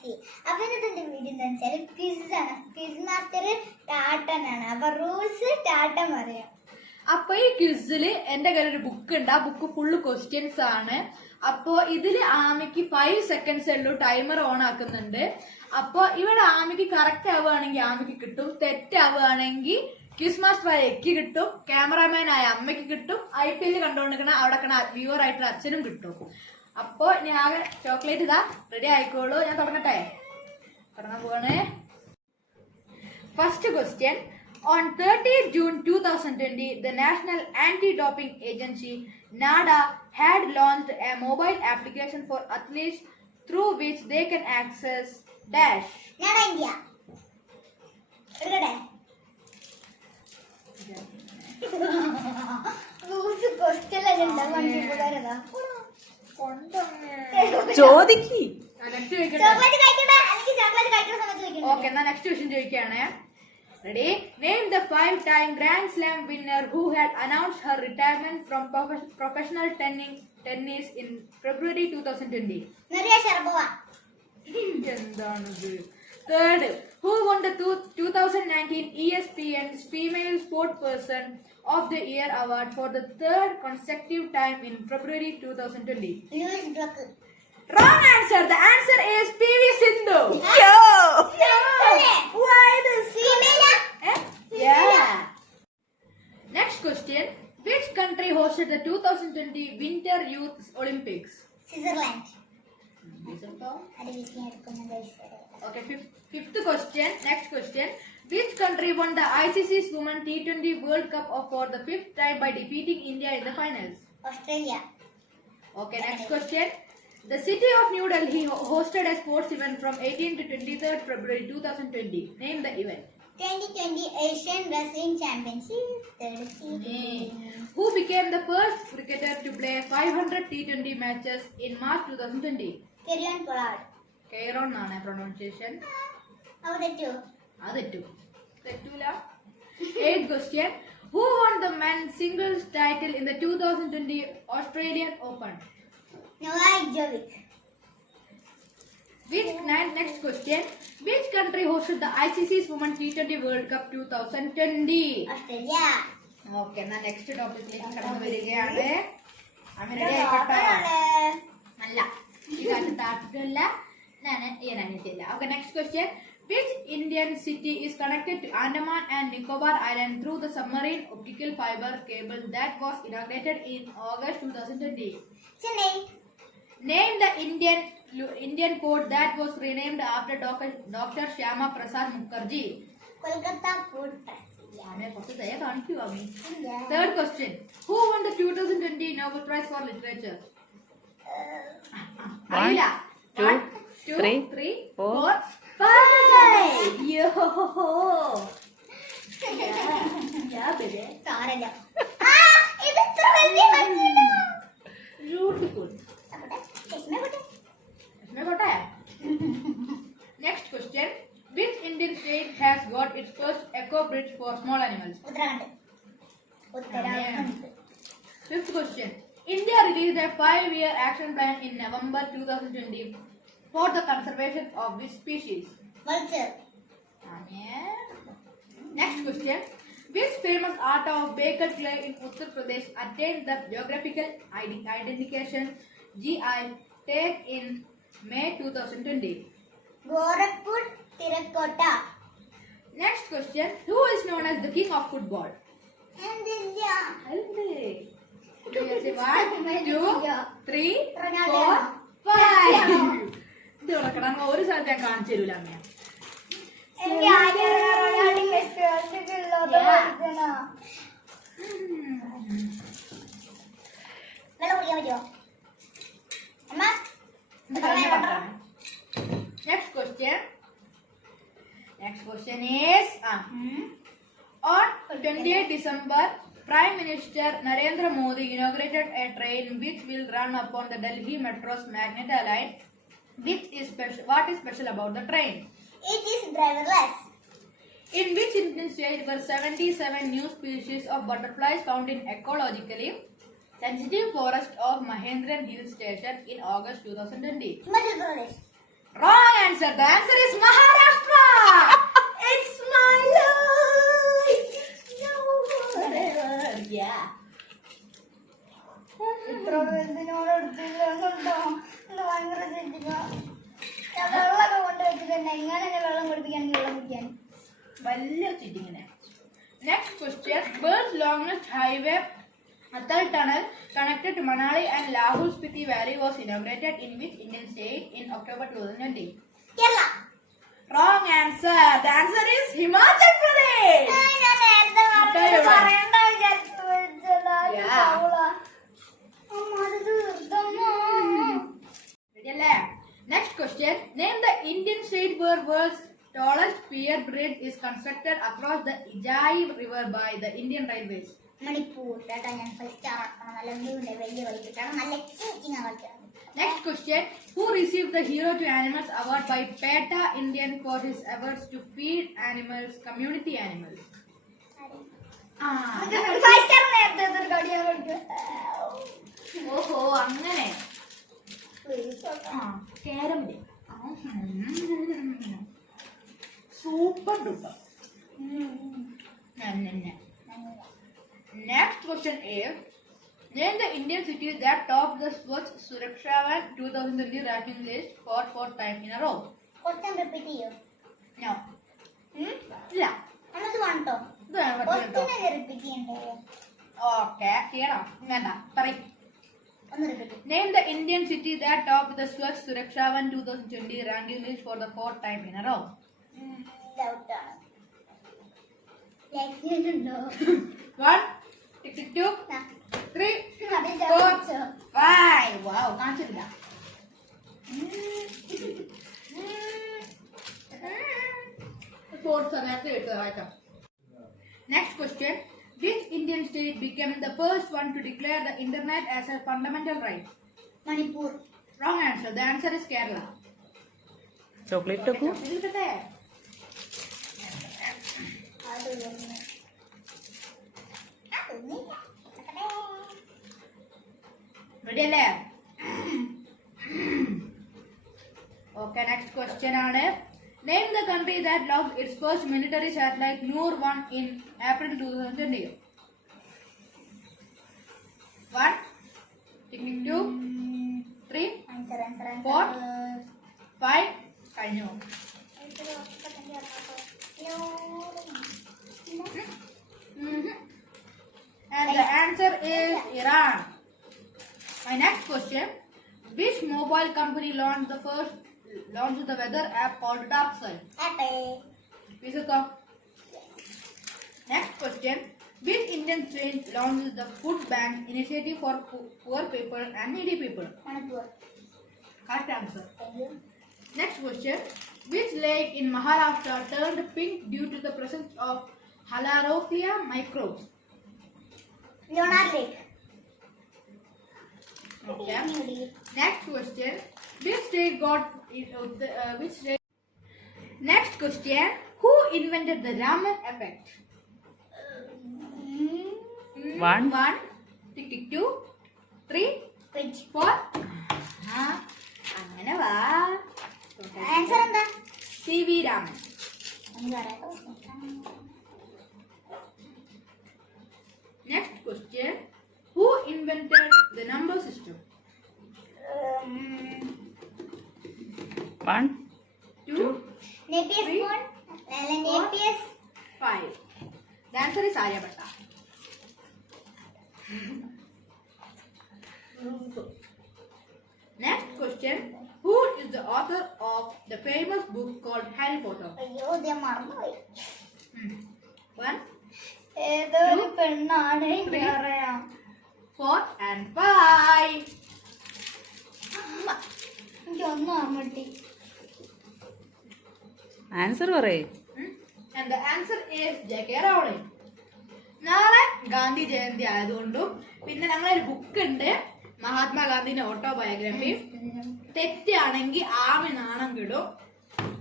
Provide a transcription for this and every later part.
ബ്ലസ്സി. അപ്പൊ ഇന്നത്തെ വീഡിയോ എന്താ വെച്ചാൽ ക്വിസ് ആണ്. ക്വിസ് മാസ്റ്റർ ടാട്ടനാണ്. അപ്പൊ റൂൾസ് ടാട്ടൻ പറയാം. അപ്പൊ ഈ ക്വിസില് എന്റെ കയ്യിൽ ഒരു ബുക്ക് ഉണ്ട്. ആ ബുക്ക് ഫുള്ള് ക്വസ്റ്റ്യൻസ് ആണ്. അപ്പൊ ഇതില് ആമിക്ക് 5 സെക്കൻഡ്സ് ഉള്ളൂ. ടൈമർ ഓൺ ആക്കുന്നുണ്ട്. അപ്പൊ ഇവിടെ ആമിക്ക് കറക്റ്റ് ആവുകയാണെങ്കിൽ ആമിക്ക് കിട്ടും, തെറ്റാവുകയാണെങ്കിൽ ക്വിസ് മാസ്റ്റർ ആയ എനിക്ക് കിട്ടും, ക്യാമറാമാൻ ആയ അമ്മയ്ക്ക് കിട്ടും, IPL കണ്ടുകൊണ്ടിരിക്കണ അവിടെ വ്യൂവർ ആയിട്ടുള്ള അച്ഛനും കിട്ടും. അപ്പൊ ഞാൻ ചോക്ലേറ്റ് ഇതാ റെഡി ആയിക്കോളൂ. ഞാൻ തുടങ്ങട്ടെ? തുടങ്ങാൻ പോവാണേ. First question. On 30th June 2020, the National Anti-Doping Agency (NADA) had launched a mobile application for athletes through which they can access dash. NADA India. ചോദിക്കി. ഓക്കെ, എന്നാ നെക്സ്റ്റ് ക്വസ്റ്റ്യൻ ചോദിക്കുകയാണ്. Ready? Name the 5-time Grand Slam winner who had announced her retirement from professional tennis in February 2020. Maria Sharapova. എന്താണിത്? Third, who won the 2019 ESPN's Female Sport Person of the Year award for the third consecutive time in February 2020? Louise Brock. Wrong answer. The answer is PV Sindhu. Yo. Why this? Female. Yeah. Next question. Which country hosted the 2020 Winter Youth Olympics? Switzerland. Okay, fifth question. Next question. Which country won the ICC's Women T20 World Cup for the 5th time by defeating India in the finals? Australia. Okay, next question. The city of New Delhi hosted a sports event from 18 to 23rd February 2020. Name the event. 2020 Asian Wrestling Championship. Who became the first cricketer to play 500 T20 matches in March 2020? Kieron Pollard. Kieron ആണ് pronunciation. അതെറ്റു. തെറ്റൂല. 8th question. Who won the men's singles title in the 2020 Australian Open? Novak Djokovic. Next question. Which country hosted the ICC's Women T20 World Cup 2020? Australia. Okay, now next topic ലേക്ക് കടന്നു വരികയാണ്. അമ്മ ready ആയിക്കോട്ടെ? അല്ല, ഈ കാര്യം താട്ടിട്ടില്ല, ഞാൻ ചെയ്യാനിട്ടില്ല. Okay, next question. Which Indian city is connected to Andaman and Nicobar Island through the submarine optical fiber cable that was inaugurated in August 2020? Chennai. Name the Indian port that was renamed after Dr. Shyama Prasad Mukherjee. Kolkata Port Trust. Third question. Who won the 2020 Nobel Prize for Literature? 1, 2, 3, 4, 5. Yo. Yeah, baby. സാരല്ല. ഇത് ഇത്ര വലിയ പറ്റില്ല. Beautiful. Next question. Which Indian state has got its first eco bridge for small animals? Uttarakhand. Fifth question. India released a 5-year action plan in November 2020 for the conservation of which species? Vulture. Next question. Which famous art of baked clay in Uttar Pradesh attained the geographical identification GI tag in May 2020? Gorakhpur Terracotta. Next question. Who is known as the king of football? India. 1, 2, 3, 4, 5. ഇത് ഉറക്കണം. ഒരു സ്ഥലത്ത് ഞാൻ കാണിച്ചു തരൂല അമ്മ. Next question is on 28 December, Prime Minister Narendra Modi inaugurated a train which will run upon the Delhi Metro's Magneta line. What is special about the train? It is driverless. In which Indian state were 77 new species of butterflies found in ecologically sensitive forest of Mahendran Hill Station in August 2020? Himachal Pradesh. Wrong answer. The answer is Maharashtra. It's my life. Now forever. Yeah. ഇത്ര എന്തിനോട് എടുത്തില്ലോ ഭയങ്കര ശ്രദ്ധിക്കുക. ഞാൻ വെള്ളമൊക്കെ കൊണ്ട് വെച്ചിട്ട് തന്നെ ഇങ്ങനെ തന്നെ വെള്ളം കുടിപ്പിക്കുകയാണെങ്കിൽ വെള്ളം കുടിക്കാൻ. വലിയ ചിറ്റിങ്ങനെ. Next question. World's longest highway, Atal Tunnel, connected to Manali and Lahul Spiti Valley, was inaugurated in which Indian state in October 2020? Kerala. Wrong answer. The answer is Himachal Pradesh. ഞാൻ നേരത്തെ പറയണ്ട വിചാരിച്ചു വെച്ചതാ. Yeah. അമ്മ അത് തീർത്തമ്മ. Ready അല്ലേ? Next question. Name the Indian state where world's tallest pier bridge is constructed across the Ijai River by the Indian Railways. Manipur. കേട്ടാ ഞാൻ ഫസ്റ്റ് ആക്കണം. നല്ല വ്യൂണ്ട് വലിയ വൈകിട്ടാണ് നല്ല എക്സൈറ്റിംഗ് ആവട്ടെ. Next question. Who received the Hero to Animals Award by PETA Indian for his efforts to feed animals, community animals? Five star നേരത്തെ ഒരു കടിയാൻ പഠിക്കും. ഓഹോ അങ്ങനെ കേരമില്ലേ super duper. Next question is, name the Indian cities that topped the Swachh Surakshavan 2020 ranking list for 4th time in a row. Question repeat ചെയ്യോ? No. ഇല്ല. അന്നത് വേണ്ടോ? ഇത് വേണം, മറ്റേ കേട്ടോ. ക്വസ്റ്റ്യൻ റിപ്പീറ്റ് ചെയ്യണ്ടേ? Okay, ചെയ്യണോ? വേണ്ട, പറയ്. ഒന്ന് repeat. Name the Indian city that topped the Swachh Surakshavan 2020 ranking list for the 4th time in a row. ഡൗട്ടാണ്. ലൈഫിലുണ്ടോ? 1, 2, 3, 4, 5. Wow, കാണിച്ചില്ല. Fourth സമയത്ത് വായിക്കാം. Next question. Which Indian state became the first one to declare the internet as a fundamental right? Manipur. Wrong answer. The answer is Kerala. Chocolate ടോക്കു. ഇതിൽപ്പെട്ടെ. അതൊന്നും Ready അല്ലേ? Okay, next question ആണ്. Name the country that launched its first military satellite Noor 1 in April 2020. 1, 2, 3, 4, 5. കഴിഞ്ഞു. And the answer is Iran. My next question. Which mobile company launched the weather app called DarkSide? Visuka. Next question. Which Indian state launched the Food Bank initiative for poor people and needy people? Manipur. Correct answer. Next question. Which lake in Maharashtra turned pink due to the presence of Halaroplia microbes? Leonard lake. Okay. Next question. Which state got which state? Next question. Who invented the Raman effect? 1, 1, 2, 3, 4. അങ്ങനെ വാ. Answer എന്താ? CV Raman. Next question. Who invented the number system? 1, 2, Napier's 3, bone. അല്ല Napier's 5. The answer is Aryabhatta. Next question. Who is the author of the famous book called Harry Potter? അയ്യോ ഞാൻ മറന്നുപോയി. 1, ഏതോ ഒരു പെണ്ണാണ് പറയാം. 4, and 5. എനിക്ക് ഒന്നും ഓർമ്മ കിട്ടി. ആൻസർ പറയേ. And the answer is J.K. Rowling. നാളെ ഗാന്ധി ജയന്തി ആയതുകൊണ്ടും പിന്നെ ഞങ്ങളൊരു ബുക്ക് ഉണ്ട്, മഹാത്മാഗാന്ധിന്റെ ഓട്ടോബയോഗ്രഫി. തെറ്റാണെങ്കിൽ ആമി നാണം കിടും.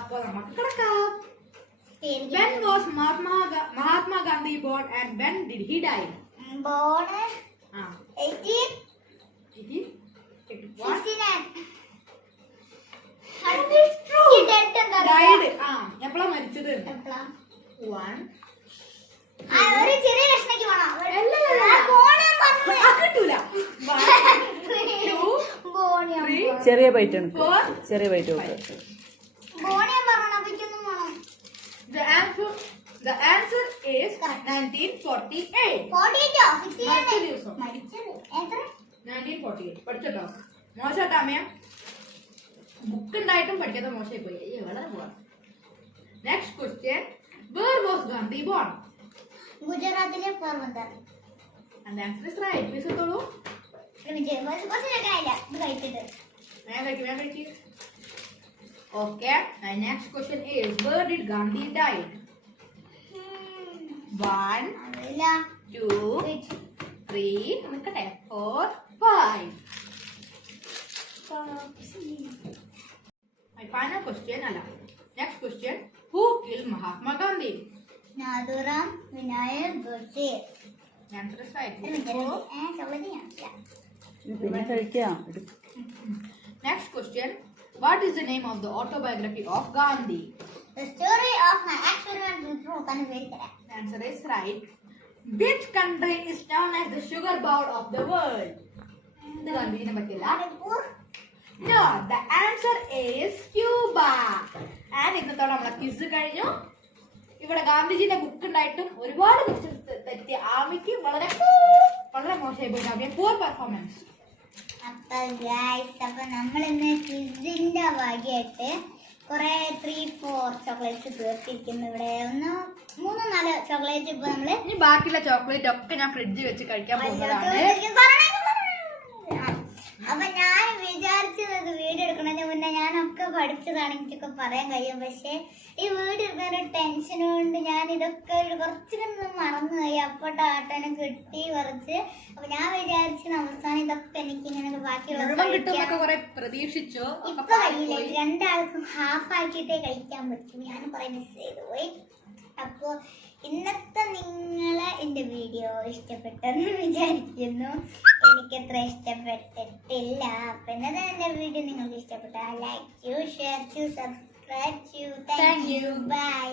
അപ്പൊ നമുക്ക് കിടക്കാം. When was Mahatma Gandhi born and when did he die? Born 1861. 69. And it's true. Dead. കഴിച്ചത് എപ്പളാ? 1 ആ, ഒരു ചെറിയ കഷ്ണയ്ക്ക് വേണം. അല്ലല്ല. ആ, കോണിയം പറഞ്ഞു. കിട്ടൂല 1 2 കോണിയം 3 ചെറിയ ബൈറ്റ് ആണ് 4 ചെറിയ ബൈറ്റ് കൊടുക്കുക. കോണിയം പറഞ്ഞു. അപ്പയ്ക്കൊന്നും വേണം. The answer is 1948. 48 ഓ? 60 മരിച്ച ആണ്. ദിവസം മരിച്ചത് എത്ര? 1948 പഠിച്ചോ മോശമായിട്ടാ അമ്മ ബുക്ക് ഉണ്ടായിട്ടും പഠിക്കാത്ത മോശമായി പോയി വളരെ പോവാ next question where was Gandhi born ഗുജറാത്തിലെ Porbandar. And answer is right വിസത്തോളൂ കുറച്ചൊക്കെ ആയില്ല ഇത് കഴിച്ചിട്ട്. ഞാൻ കഴിക്ക് okay next question is where did Gandhi died 1 അറിയില്ല. 2 3 നിൽക്കട്ടെ 4 5 My final question അല്ല next question who killed Mahatma Gandhi Nathuram Vinayak Godse. answer is right chocolate കാണില്ല. പിന്നെ കഴിക്കാം. next question what is the name of the autobiography of Gandhi The story of my experiment with proof and very correct. answer is right which country is known as the sugar bowl of the world ഇത് ഗാന്ധിജിനെ പറ്റില്ല no the answer is Cuba and ഇന്നത്തോടെ നമ്മളെ quiz കഴിഞ്ഞു ഇവിടെ ഗാന്ധിജിന്റെ book ഉണ്ടായിട്ടും ഒരുപാട് questions തെറ്റി ആമിക്ക് വളരെ വളരെ മോശമായി പോയി പൂർ പെർഫോമൻസ് അപ്പൊ ഗൈസ് അപ്പൊ നമ്മൾ ഇന്ന് ക്വിസിന്റെ ഭാഗ്യമായിട്ട് കുറെ 3-4 ചോക്ലേറ്റ്സ് തീർത്തിരിക്കുന്നു. ഇവിടെ 3-4 ചോക്ലേറ്റ് ഇപ്പൊ നമ്മള് ഇനി ബാക്കിയുള്ള ചോക്ലേറ്റ് ഒക്കെ ഞാൻ ഫ്രിഡ്ജിൽ വെച്ച് കഴിക്കാൻ പോകുന്നതാണ് അപ്പൊ ഞാൻ വിചാരിച്ചത് വീഡിയോ എടുക്കണതിന് മുന്നേ ഞാനൊക്കെ പഠിച്ചതാണ് എനിക്കൊക്കെ പറയാൻ കഴിയും. പക്ഷെ ഈ വീഡിയോ എടുക്കുന്ന ടെൻഷൻ കൊണ്ട് ഞാൻ ഇതൊക്കെ കുറച്ചൊക്കെ മറന്നുപോയി. അപ്പോൾ ആട്ടനെ കിട്ടി കുറച്ച്. അപ്പൊ ഞാൻ വിചാരിച്ചത് അവസാനം ഇതൊക്കെ എനിക്ക് ഇങ്ങനെ ബാക്കിയുള്ള പ്രതീക്ഷിച്ചു ഇപ്പൊ കഴിയില്ല. രണ്ടാൾക്കും ഹാഫ് ആക്കിയിട്ടേ കഴിക്കാൻ പറ്റും. ഞാൻ കുറെ മിസ് ചെയ്തു പോയി. അപ്പോ ഇന്നത്തെ നിങ്ങളെ എന്റെ വീഡിയോ ഇഷ്ടപ്പെട്ടെന്ന് വിചാരിക്കുന്നു. എനിക്കത്ര ഇഷ്ടപ്പെട്ടിട്ടില്ല. അപ്പൊ ഇന്നത്തെ എന്റെ വീഡിയോ നിങ്ങൾക്ക് ഇഷ്ടപ്പെട്ടാൽ ലൈക്ക് ചെയ്യൂ, ഷെയർ ചെയ്യൂ, സബ്സ്ക്രൈബ് ചെയ്യൂ. Thank you. ബൈ.